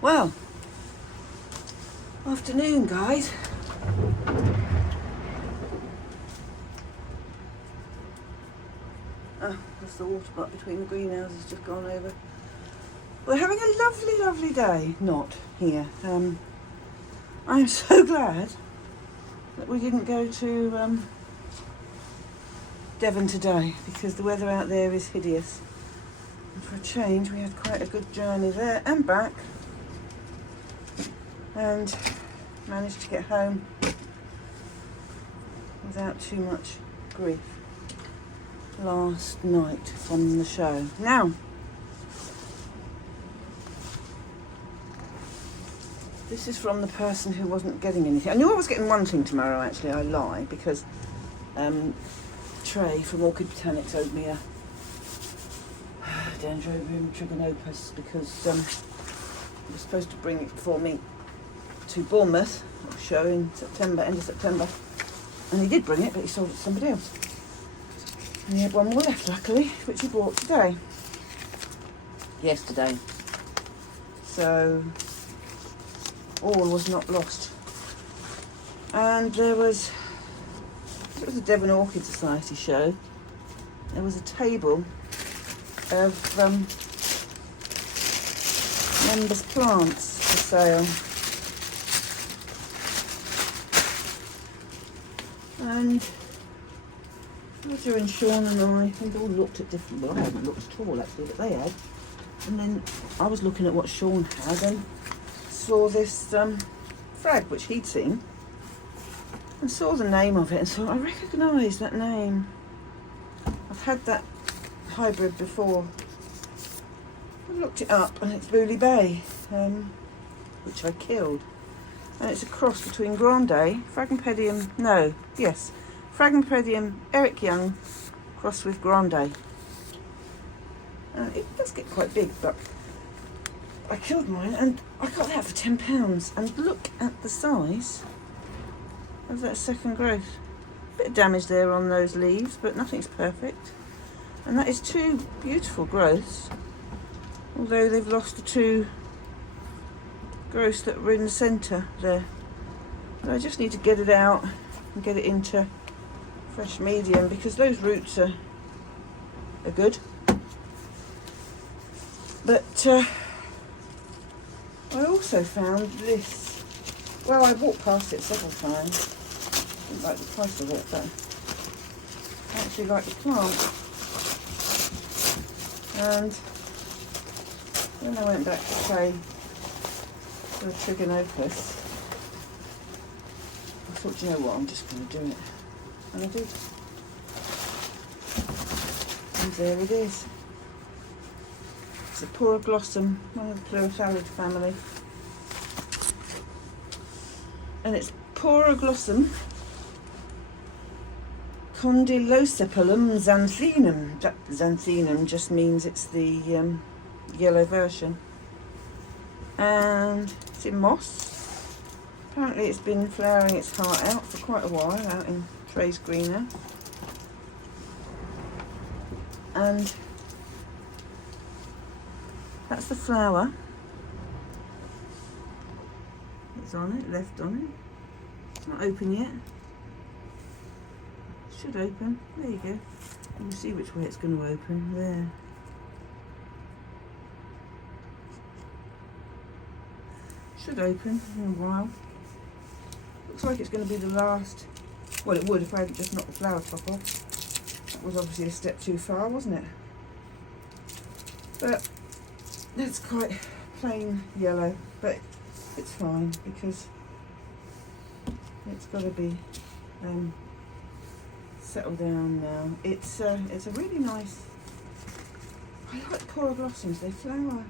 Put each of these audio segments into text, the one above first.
Well, afternoon, guys. Oh, there's the water butt between the greenhouses just gone over. We're having a lovely, lovely day. Not here. I'm so glad that we didn't go to Devon today because the weather out there is hideous. And for a change, we had quite a good journey there and back, and managed to get home without too much grief last night from the show. Now, this is from the person who wasn't getting anything. I knew I was getting one thing tomorrow, actually. I lie, because Trey from Orchid Botanics owed me a Dendrobium trigonopus because he was supposed to bring it for me to Bournemouth, a show in September, end of September. And he did bring it, but he sold it to somebody else. And he had one more left, luckily, which he bought yesterday. So all was not lost. And it was a Devon Orchid Society show. There was a table of members' plants for sale. And Roger and Sean and I all looked at different, well, I hadn't looked at all actually, but they had. And then I was looking at what Sean had and saw this frag which he'd seen and saw the name of it and thought, I recognise that name. I've had that hybrid before. I looked it up and it's Bully Bay, which I killed. And it's a cross between Grande, Fragmipedium Eric Young, crossed with Grande. It does get quite big, but I killed mine and I got that for £10. And look at the size of that second growth. Bit of damage there on those leaves, but nothing's perfect. And that is two beautiful growths, although they've lost the two growths that were in the centre there. But I just need to get it out and get it into fresh medium because those roots are good. But I also found this. Well, I walked past it several times. Didn't like the price of it, but I actually like the plant. And when I went back to Trey for a trigonopus, I thought, you know what, I'm just going to do it. And I did. And there it is. It's a Poroglossum, one of the Pleurophalid family. And it's Poroglossum Condylosepalum xanthinum. That xanthinum just means it's the yellow version. And it's in moss. Apparently it's been flowering its heart out for quite a while out in Trey's greenhouse. And that's the flower. It's on it, left on it. It's not open yet. Should open. There you go. You can see which way it's going to open. There. Should open in a while. Looks like it's going to be the last. Well, it would if I hadn't just knocked the flower top off. That was obviously a step too far, wasn't it? But that's quite plain yellow, but it's fine because it's got to be settled down now. It's a really nice. I like Poroglossums. They flower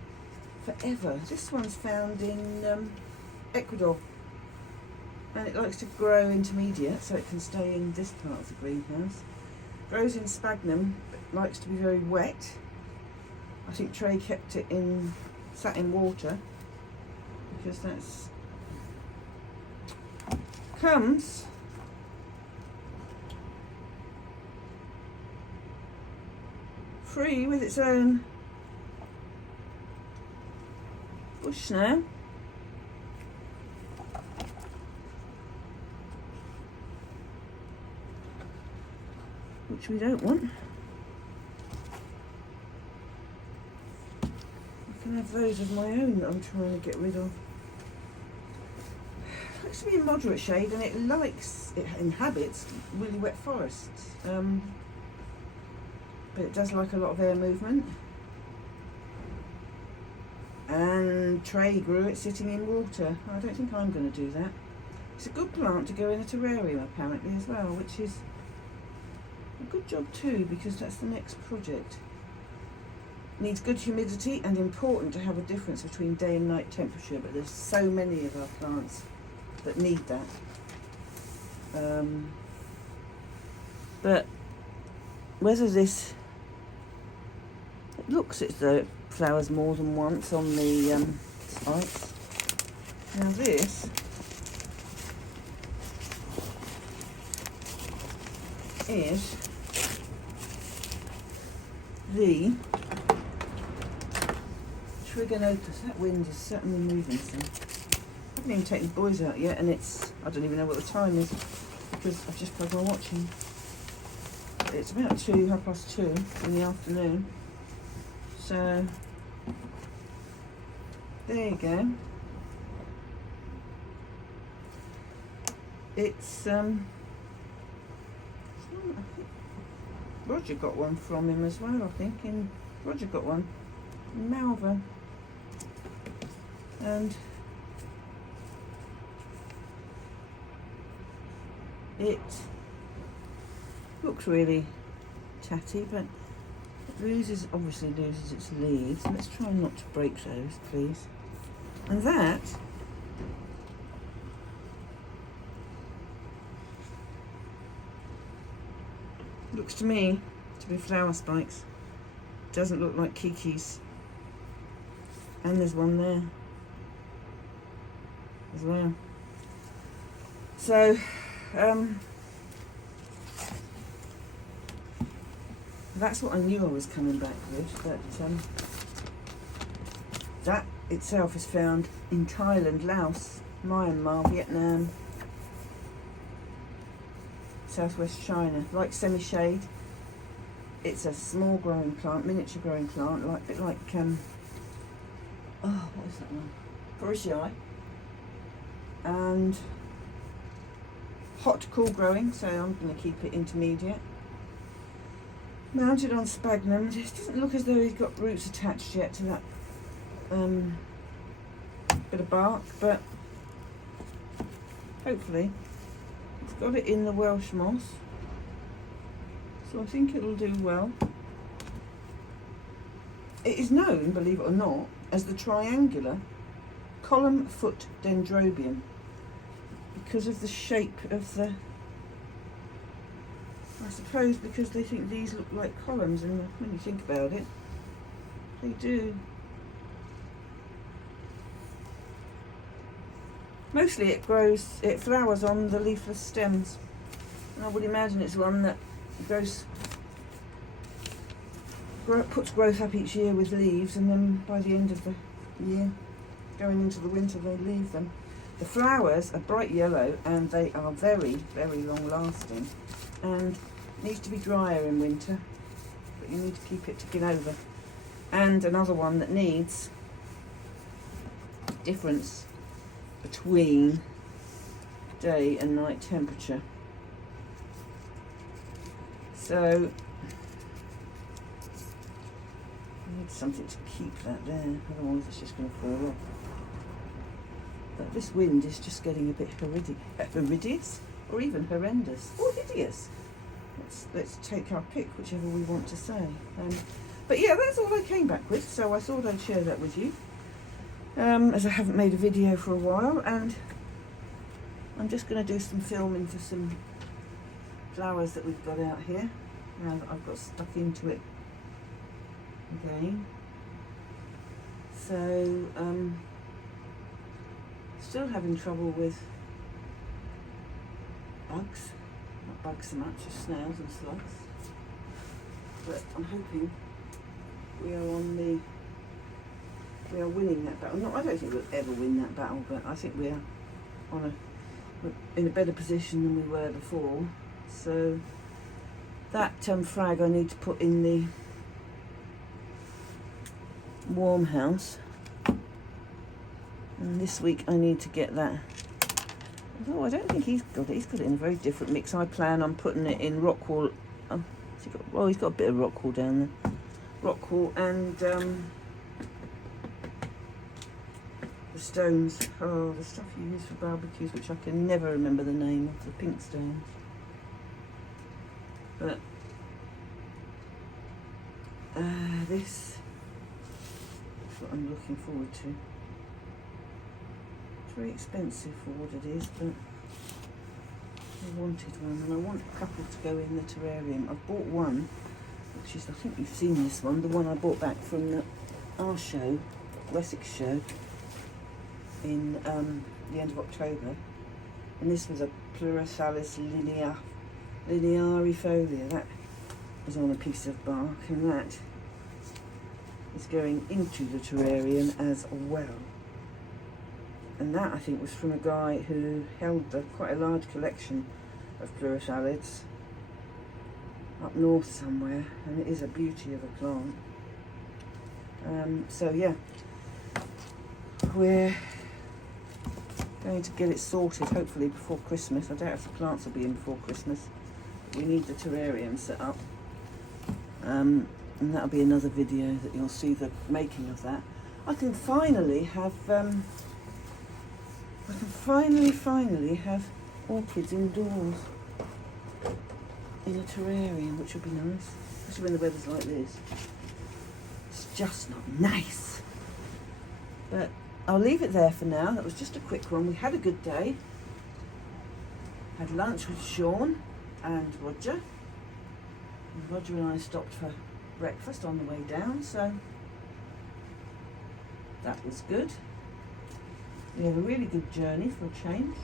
forever. This one's found in Ecuador, and it likes to grow intermediate, so it can stay in this part of the greenhouse. Grows in sphagnum, but likes to be very wet. I think Trey kept it sat in water because that's comes free with its own bush now. which we don't want. I can have those of my own that I'm trying to get rid of. It likes to be a moderate shade, and it inhabits really wet forests. But it does like a lot of air movement. And Trey grew it sitting in water. I don't think I'm going to do that. It's a good plant to go in a terrarium apparently as well, which is a good job too, because that's the next project. Needs good humidity, and important to have a difference between day and night temperature, but there's so many of our plants that need that. But whether this, it looks as though it flowers more than once on the spikes. Now this is the Trigonotus. That wind is certainly moving some. I haven't even taken the boys out yet, and it's, I don't even know what the time is because I've just plugged my watch in. It's about 2:30 in the afternoon. So there you go. It's Roger got one from him as well, I think. Roger got one in Malvern. And it looks really tatty, but it obviously loses its leaves. Let's try not to break those, please. And that looks to me to be flower spikes. Doesn't look like Kiki's. And there's one there as well. So that's what I knew I was coming back with, but that itself is found in Thailand, Laos, Myanmar, Vietnam, southwest China. Like semi-shade, it's a small growing plant, miniature growing plant, like a bit like what is that one? Orchids. And hot to cool growing, so I'm going to keep it intermediate. Mounted on sphagnum. It just doesn't look as though he's got roots attached yet to that bit of bark, but hopefully it's got it in the Welsh moss, so I think it'll do well. It is known, believe it or not, as the triangular column foot dendrobium because of the shape of the, I suppose because they think these look like columns, and when you think about it, they do. Mostly it flowers on the leafless stems, and I would imagine it's one that puts growth up each year with leaves, and then by the end of the year, going into the winter, they leave them. The flowers are bright yellow, and they are very, very long lasting, and needs to be drier in winter, but you need to keep it ticking over. And another one that needs difference between day and night temperature. So I need something to keep that there, otherwise it's just going to fall off. But this wind is just getting a bit horrendous, or even horrendous, or hideous. Let's take our pick, whichever we want to say. But yeah, that's all I came back with, so I thought I'd share that with you. As I haven't made a video for a while, and I'm just going to do some filming for some flowers that we've got out here. Now that I've got stuck into it again. So, still having trouble with bugs. Not bugs so much as snails and slugs. But I'm hoping we are winning that battle. No, I don't think we'll ever win that battle, but I think we're in a better position than we were before. So That frag I need to put in the warm house. And this week I need to get that. Oh, I don't think he's got it. He's got it in a very different mix. I plan on putting it in rock wool. Oh, he's got a bit of rock wool down there. Rock wool and the stones. Oh, the stuff you use for barbecues, which I can never remember the name of, the pink stones. But this is what I'm looking forward to. It's very expensive for what it is, but I wanted one, and I want a couple to go in the terrarium. I've bought one, which is, I think you've seen this one, the one I bought back from our show, Wessex show, in the end of October. And this was a Pleurosalis linearifolia. That was on a piece of bark, and that is going into the terrarium as well. And that, I think, was from a guy who held quite a large collection of Pleurosallids up north somewhere, and it is a beauty of a plant. So yeah, we're going to get it sorted hopefully before Christmas. I doubt if the plants will be in before Christmas. We need the terrarium set up, and that'll be another video that you'll see the making of that. I can finally have finally have orchids indoors in a terrarium, which would be nice, especially when the weather's like this. It's just not nice. But I'll leave it there for now. That was just a quick one. We had a good day. Had lunch with Sean and Roger. And Roger and I stopped for breakfast on the way down, so that was good. We had a really good journey for a change.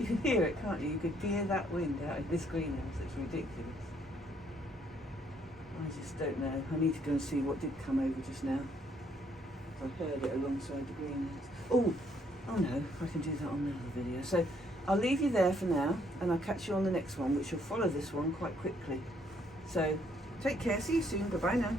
You can hear it, can't you? You could hear that wind out in this greenhouse. It's ridiculous. I just don't know. I need to go and see what did come over just now. I heard it alongside the greenhouse. Oh no, I can do that on another video. So I'll leave you there for now, and I'll catch you on the next one, which will follow this one quite quickly. So take care, see you soon, bye bye now.